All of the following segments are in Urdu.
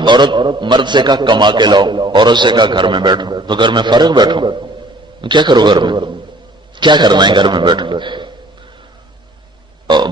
عورت مرد سے کہا کما کے لاؤ، عورت سے کہا گھر میں بیٹھو، تو گھر میں فارغ بیٹھو، کیا کرو گھر میں، کیا کرنا ہے گھر میں بیٹھ کر؟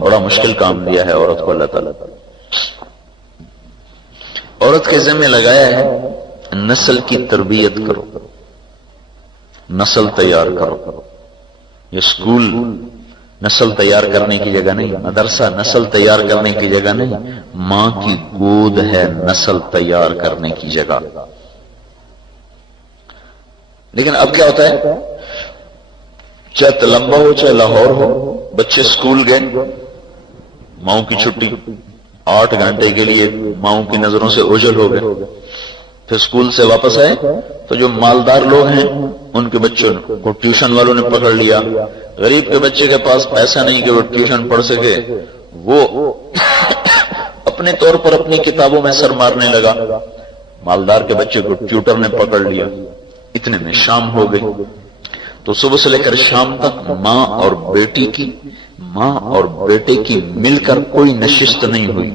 بڑا مشکل کام دیا ہے عورت کو اللہ تعالیٰ۔ عورت کے ذمہ لگایا ہے نسل کی تربیت کرو، نسل تیار کرو۔ یہ اسکول نسل تیار کرنے کی جگہ نہیں، مدرسہ نسل تیار کرنے کی جگہ نہیں، ماں کی گود ہے نسل تیار کرنے کی جگہ۔ لیکن اب کیا ہوتا ہے، چاہے تلمبا ہو چاہے لاہور ہو، بچے اسکول گئے، ماؤں کی چھٹی 8 گھنٹے کے لیے ماؤں کی نظروں سے اوجھل ہو گئے، پھر اسکول سے واپس آئے تو جو مالدار لوگ ہیں ان کے بچوں کو ٹیوشن والوں نے پکڑ لیا، غریب کے بچے کے پاس پیسہ نہیں کہ وہ ٹیوشن پڑھ سکے، وہ اپنے طور پر اپنی کتابوں میں سر مارنے لگا، مالدار کے بچے کو ٹیوٹر نے پکڑ لیا، اتنے میں شام ہو گئی۔ تو صبح سے لے کر شام تک ماں اور بیٹے کی مل کر کوئی نشست نہیں ہوئی۔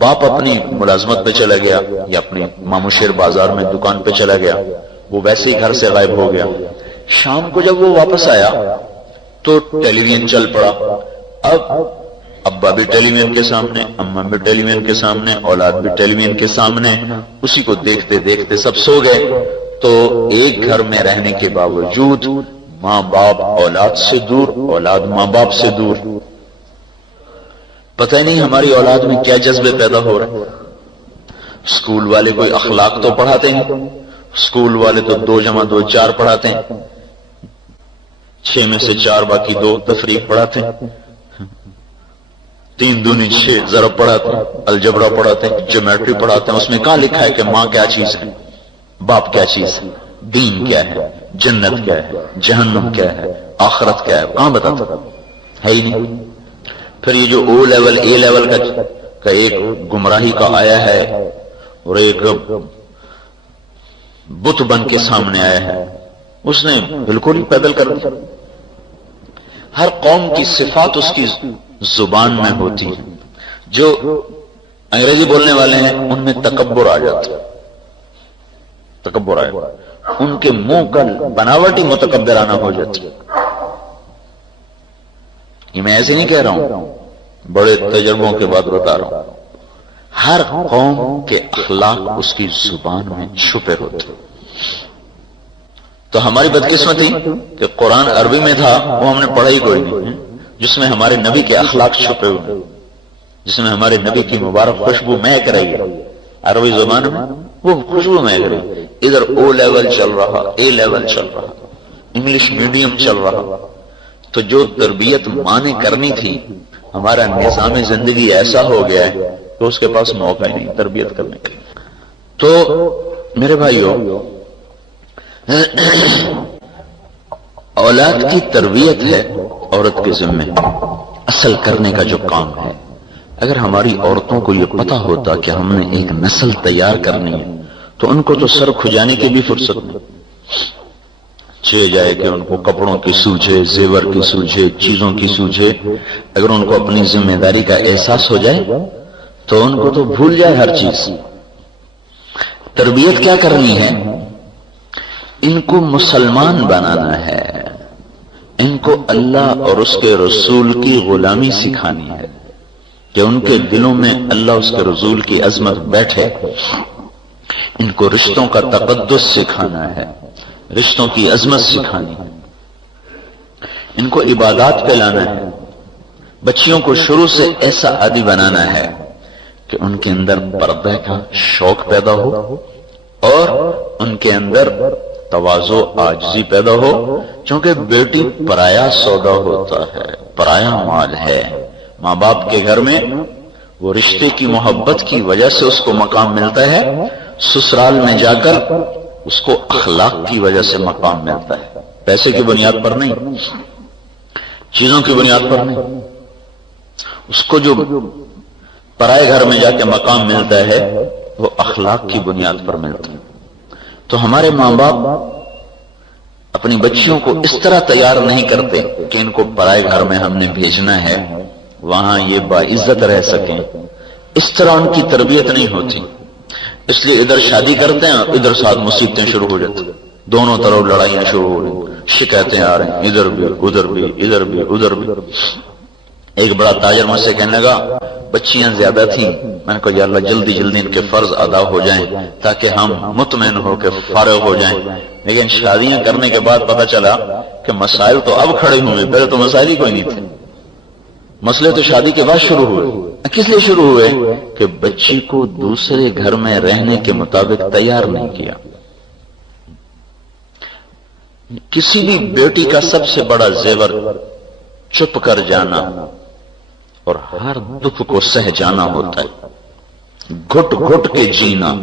باپ اپنی ملازمت پہ چلا گیا یا اپنی مامو شیر بازار میں دکان پہ چلا گیا، وہ ویسے ہی گھر سے غائب ہو گیا۔ شام کو جب وہ واپس آیا تو ٹیلی ویژن چل پڑا، اب ابا بھی ٹیلی ویژن کے سامنے، اماں بھی ٹیلی ویژن کے سامنے، اولاد بھی ٹیلی ویژن کے سامنے، اسی کو دیکھتے دیکھتے سب سو گئے۔ تو ایک گھر میں رہنے کے باوجود ماں باپ اولاد سے دور، اولاد ماں باپ سے دور۔ پتہ ہی نہیں ہماری اولاد میں کیا جذبے پیدا ہو رہے ہیں۔ اسکول والے کوئی اخلاق تو پڑھاتے ہیں، اسکول والے تو 2 × 2 = 4 پڑھاتے ہیں، 6 میں سے 4 باقی 2 تفریح پڑھاتے ہیں، 3 دونی 6 ضرب پڑھاتے ہیں، الجبرا پڑھاتے ہیں، جیومیٹری پڑھاتے ہیں۔ اس میں کہاں لکھا ہے کہ ماں کیا چیز ہے، باپ کیا چیز ہے، دین کیا ہے، جنت کیا ہے، جہنم کیا ہے، آخرت کیا ہے، کہاں بتاتا ہے ہی نہیں۔ پھر یہ جو او لیول اے لیول کا ایک گمراہی کا آیا ہے اور ایک بت بن کے سامنے آیا ہے، اس نے بالکل ہی پیدل کر دیا۔ ہر قوم کی صفات اس کی زبان میں ہوتی ہے۔ جو انگریزی بولنے والے ہیں ان میں تکبر آ جاتا ہے، تکبر آئے، ان کے منہ کا بناوٹ ہی متکبرانہ ہو جاتی ہے۔ یہ میں ایسے نہیں کہہ رہا ہوں، بڑے تجربوں کے بعد بتا رہا ہوں۔ ہر قوم کے اخلاق اس کی زبان میں چھپے ہوتے۔ تو ہماری بدقسمتی کہ قرآن عربی میں تھا، وہ ہم نے پڑھا ہی کوئی نہیں، جس میں ہمارے نبی کے اخلاق چھپے ہوئے، جس میں ہمارے نبی کی مبارک خوشبو مہک رہی ہے۔ عربی زبان میں وہ خوشبو مہک رہی ہے۔ ادھر او لیول چل رہا، اے لیول چل رہا، انگلش میڈیم چل رہا، تو جو تربیت ماں نے کرنی تھی، ہمارا نظام زندگی ایسا ہو گیا ہے کہ اس کے پاس موقع ہی نہیں تربیت کرنے کا۔ تو میرے بھائیوں، اولاد کی تربیت ہے عورت کے ذمہ اصل کرنے کا جو کام ہے۔ اگر ہماری عورتوں کو یہ پتا ہوتا کہ ہم نے ایک نسل تیار کرنی ہے تو ان کو تو سر کھجانے کی بھی فرصت نہیں، چھ جائے کہ ان کو کپڑوں کی سوجھے، زیور کی سوجھے، چیزوں کی سوجھے۔ اگر ان کو اپنی ذمہ داری کا احساس ہو جائے تو ان کو تو بھول جائے ہر چیز۔ تربیت کیا کرنی ہے؟ ان کو مسلمان بنانا ہے، ان کو اللہ اور اس کے رسول کی غلامی سکھانی ہے، کہ ان کے دلوں میں اللہ اس کے رسول کی عظمت بیٹھے۔ ان کو رشتوں کا تقدس سکھانا ہے، رشتوں کی عظمت سکھانی ہے، ان کو عبادات پہ لانا ہے۔ بچیوں کو شروع سے ایسا عادی بنانا ہے کہ ان کے اندر پردہ کا شوق پیدا ہو اور ان کے اندر تواضع عاجزی پیدا ہو، چونکہ بیٹی پرایا سودا ہوتا ہے، پرایا مال ہے۔ ماں باپ کے گھر میں وہ رشتے کی محبت کی وجہ سے اس کو مقام ملتا ہے، سسرال میں جا کر اس کو اخلاق کی وجہ سے مقام ملتا ہے، پیسے کی بنیاد پر نہیں، چیزوں کی بنیاد پر نہیں۔ اس کو جو پرائے گھر میں جا کے مقام ملتا ہے وہ اخلاق کی بنیاد پر ملتا ہے۔ تو ہمارے ماں باپ اپنی بچیوں کو اس طرح تیار نہیں کرتے کہ ان کو پرائے گھر میں ہم نے بھیجنا ہے، وہاں یہ باعزت رہ سکیں، اس طرح ان کی تربیت نہیں ہوتی۔ اس لیے ادھر شادی کرتے ہیں اور ادھر ساتھ مصیبتیں شروع ہو جاتی ہیں، دونوں طرف لڑائیاں شروع ہو رہی، شکایتیں آ رہی ہیں، ادھر بھی ادھر بھی ادھر بھی ادھر بھی۔ ایک بڑا تاجر مجھ سے کہنے لگا بچیاں زیادہ تھیں، میں نے کہا یا اللہ جلدی جلدی ان کے فرض ادا ہو جائیں تاکہ ہم مطمئن ہو کے فارغ ہو جائیں۔ لیکن شادیاں کرنے کے بعد پتہ چلا کہ مسائل تو اب کھڑے ہوئے، پہلے تو مسائل ہی کوئی نہیں تھے، مسئلے تو شادی کے بعد شروع ہوئے۔ کس لیے شروع ہوئے؟ کہ بچی کو دوسرے گھر میں رہنے کے مطابق تیار نہیں کیا۔ کسی بھی بیٹی کا سب سے بڑا زیور چپ کر جانا اور ہر دکھ کو سہ جانا ہوتا ہے، گھٹ گھٹ کے جینا۔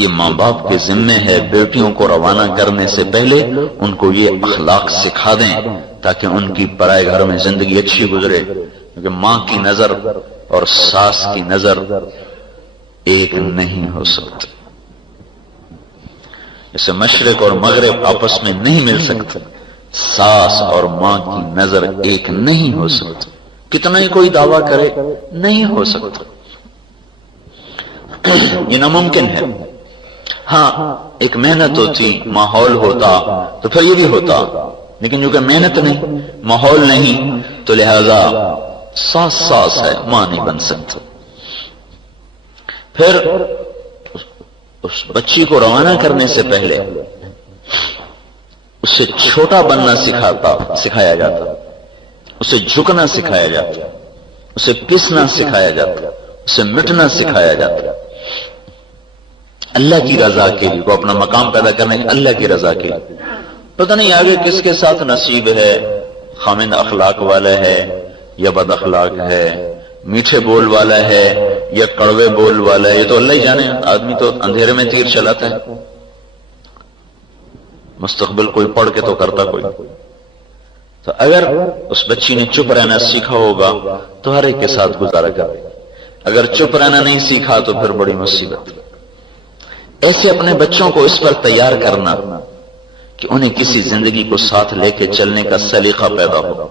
یہ ماں باپ کے ذمے ہے بیٹیوں کو روانہ کرنے سے پہلے ان کو یہ اخلاق سکھا دیں تاکہ ان کی پرائے گھر میں زندگی اچھی گزرے، کیونکہ ماں کی نظر اور ساس کی نظر ایک نہیں ہو سکتی، جیسے مشرق اور مغرب آپس میں نہیں مل سکتے، ساس اور ماں کی نظر ایک نہیں ہو سکتی، کتنا ہی کوئی دعویٰ کرے نہیں ہو سکتا، یہ ناممکن ہے۔ ہاں ایک محنت ہوتی، ماحول ہوتا تو پھر یہ بھی ہوتا، لیکن جو کہ محنت نہیں، ماحول نہیں، تو لہذا ساس ساس ہے، ماں نہیں بن سکتا۔ پھر اس بچی کو روانہ کرنے سے پہلے اسے چھوٹا بننا سکھایا جاتا، اسے جھکنا سکھایا جاتا، اسے پسنا سکھایا جاتا، اسے مٹنا سکھایا جاتا، اللہ کی رضا کے لیے، وہ اپنا مقام پیدا کرنے کے اللہ کی رضا کے لیے۔ پتہ نہیں آگے کس کے ساتھ نصیب ہے، خامند اخلاق والا ہے یا بد اخلاق ہے، میٹھے بول والا ہے یا کڑوے بول والا ہے، یہ تو اللہ ہی جانے، آدمی تو اندھیرے میں تیر چلاتا ہے، مستقبل کوئی پڑھ کے تو کرتا کوئی۔ تو اگر اس بچی نے چپ رہنا سیکھا ہوگا تو ہر ایک کے ساتھ گزارا کرے، اگر چپ رہنا نہیں سیکھا تو پھر بڑی مصیبت۔ ایسے اپنے بچوں کو اس پر تیار کرنا کہ انہیں کسی زندگی کو ساتھ لے کے چلنے کا سلیقہ پیدا ہو۔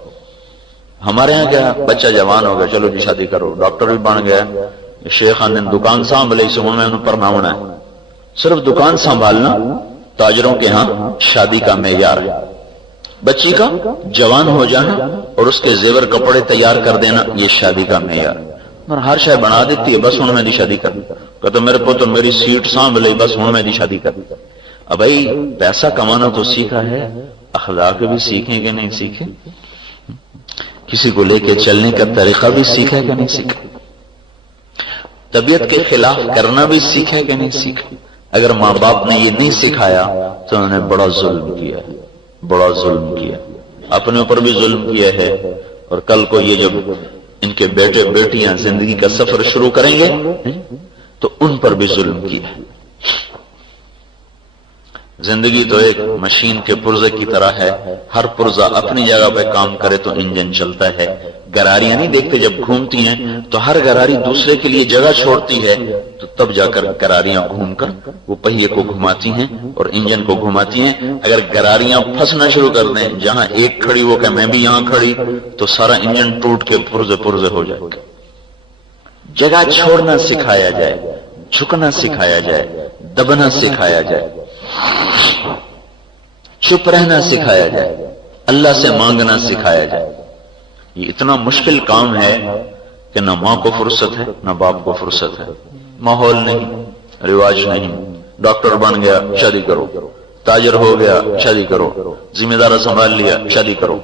ہمارے ہاں کیا، بچہ جوان ہو گیا چلو جی شادی کرو، ڈاکٹر بھی بن گیا، شیخ نے دکان سنبھالی، سمجھ میں انہوں پر نامنا ہے، صرف دکان سنبھالنا تاجروں کے ہاں شادی کا معیار ہے۔ بچی کا جوان ہو جانا اور اس کے زیور کپڑے تیار کر دینا یہ شادی کا معیار ہے، اور ہر شے بنا دیتی ہے، بس ہوں میں دی شادی کر، کہتا میرے پتر میری سیٹ سنبھلی، بس ہوں میں دی شادی کر۔ اب بھائی پیسہ کمانا تو سیکھا ہے، اخلاق بھی سیکھیں کہ نہیں سیکھیں، کسی کو لے کے چلنے کا طریقہ بھی سیکھا کہ نہیں سیکھا، طبیعت کے خلاف کرنا بھی سیکھا کہ نہیں سیکھا۔ اگر ماں باپ نے یہ نہیں سکھایا تو انہوں نے بڑا ظلم کیا ہے، بڑا ظلم کیا، اپنے اوپر بھی ظلم کیا ہے، اور کل کو یہ جب ان کے بیٹے بیٹیاں زندگی کا سفر شروع کریں گے تو ان پر بھی ظلم کیا ہے۔ زندگی تو ایک مشین کے پرزے کی طرح ہے، ہر پرزہ اپنی جگہ پہ کام کرے تو انجن چلتا ہے۔ گراریاں نہیں دیکھتے جب گھومتی ہیں تو ہر گراری دوسرے کے لیے جگہ چھوڑتی ہے، تو تب جا کر گراریاں گھوم کر وہ پہیے کو گھماتی ہیں اور انجن کو گھماتی ہیں۔ اگر گراریاں پھنسنا شروع کر دیں، جہاں ایک کھڑی ہو کہ میں بھی یہاں کھڑی، تو سارا انجن ٹوٹ کے پرزے پرزے ہو جائے گا۔ جگہ چھوڑنا سکھایا جائے، جھکنا سکھایا جائے، دبنا سکھایا جائے، چپ رہنا سکھایا جائے، اللہ سے مانگنا سکھایا جائے۔ یہ اتنا مشکل کام ہے کہ نہ ماں کو فرصت ہے نہ باپ کو فرصت ہے، ماحول نہیں، رواج نہیں، ڈاکٹر بن گیا شادی کرو، تاجر ہو گیا شادی کرو، ذمہ دارہ سنبھال لیا شادی کرو،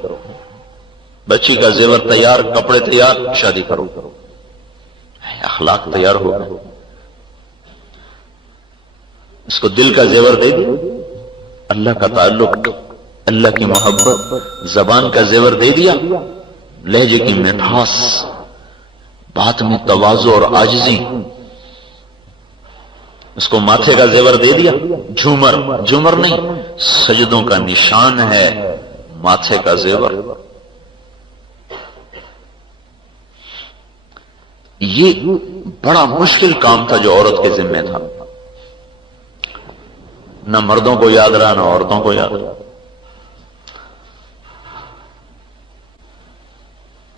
بچی کا زیور تیار، کپڑے تیار، شادی کرو۔ اخلاق تیار ہو گئے، اس کو دل کا زیور دے دیا، اللہ کا تعلق، اللہ کی محبت، زبان کا زیور دے دیا، لہجے کی مٹھاس، بات میں تواضع اور عاجزی، اس کو ماتھے کا زیور دے دیا، جھومر، جھومر نہیں، سجدوں کا نشان ہے ماتھے کا زیور۔ یہ بڑا مشکل کام تھا جو عورت کے ذمہ تھا، نہ مردوں کو یاد رہا نہ عورتوں کو یاد رہا،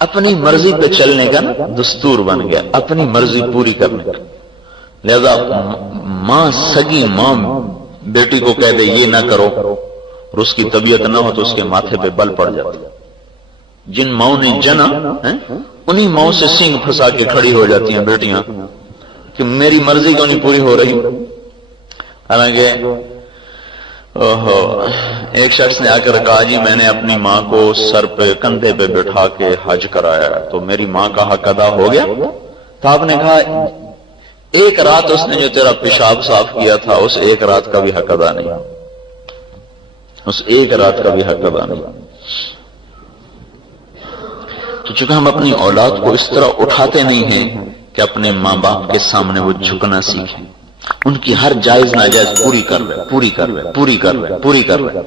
اپنی مرضی پہ چلنے کا نا دستور بن گیا، اپنی مرضی پوری کرنے کا۔ لہذا ماں سگی ماں بیٹی کو کہہ دے یہ نہ کرو اور اس کی طبیعت نہ ہو تو اس کے ماتھے پہ بل پڑ جاتا. جن ماؤں نے جنا انہی ماؤں سے سینگ پھنسا کے کھڑی ہو جاتی ہیں بیٹیاں کہ میری مرضی کیوں نہیں پوری ہو رہی. حالانکہ ایک شخص نے آ کر کہا جی میں نے اپنی ماں کو سر پہ کندھے پہ بٹھا کے حج کرایا تو میری ماں کا حق ادا ہو گیا. تو آپ نے کہا ایک رات اس نے جو تیرا پیشاب صاف کیا تھا اس ایک رات کا بھی حق ادا نہیں, اس ایک رات کا بھی حق ادا نہیں. تو چونکہ ہم اپنی اولاد کو اس طرح اٹھاتے نہیں ہیں کہ اپنے ماں باپ کے سامنے وہ جھکنا سیکھیں, ان کی ہر جائز ناجائز پوری کر رہے پوری کر رہے پوری کر رہے پوری کر رہے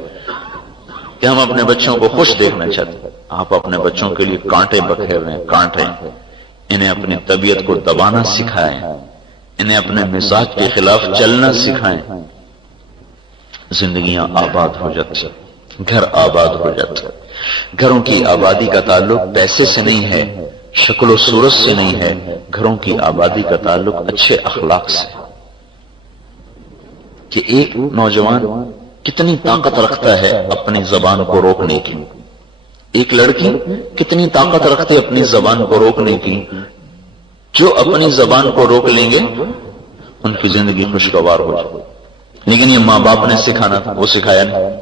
کہ ہم اپنے بچوں کو خوش دیکھنا چاہتے ہیں. آپ اپنے بچوں کے لیے کانٹے بکھیر رہے ہیں, کانٹے. انہیں اپنی طبیعت کو دبانا سکھائیں, انہیں اپنے مزاج کے خلاف چلنا سکھائیں. زندگیاں آباد ہو جاتی, گھر آباد ہو جاتے. گھروں کی آبادی کا تعلق پیسے سے نہیں ہے, شکل و صورت سے نہیں ہے, گھروں کی آبادی کا تعلق اچھے اخلاق سے. کہ ایک نوجوان کتنی طاقت رکھتا ہے اپنی زبان کو روکنے کی, ایک لڑکی کتنی طاقت رکھتے اپنی زبان کو روکنے کی. جو اپنی زبان کو روک لیں گے ان کی زندگی خوشگوار ہو جائے. لیکن یہ ماں باپ نے سکھانا تھا, وہ سکھایا نہیں.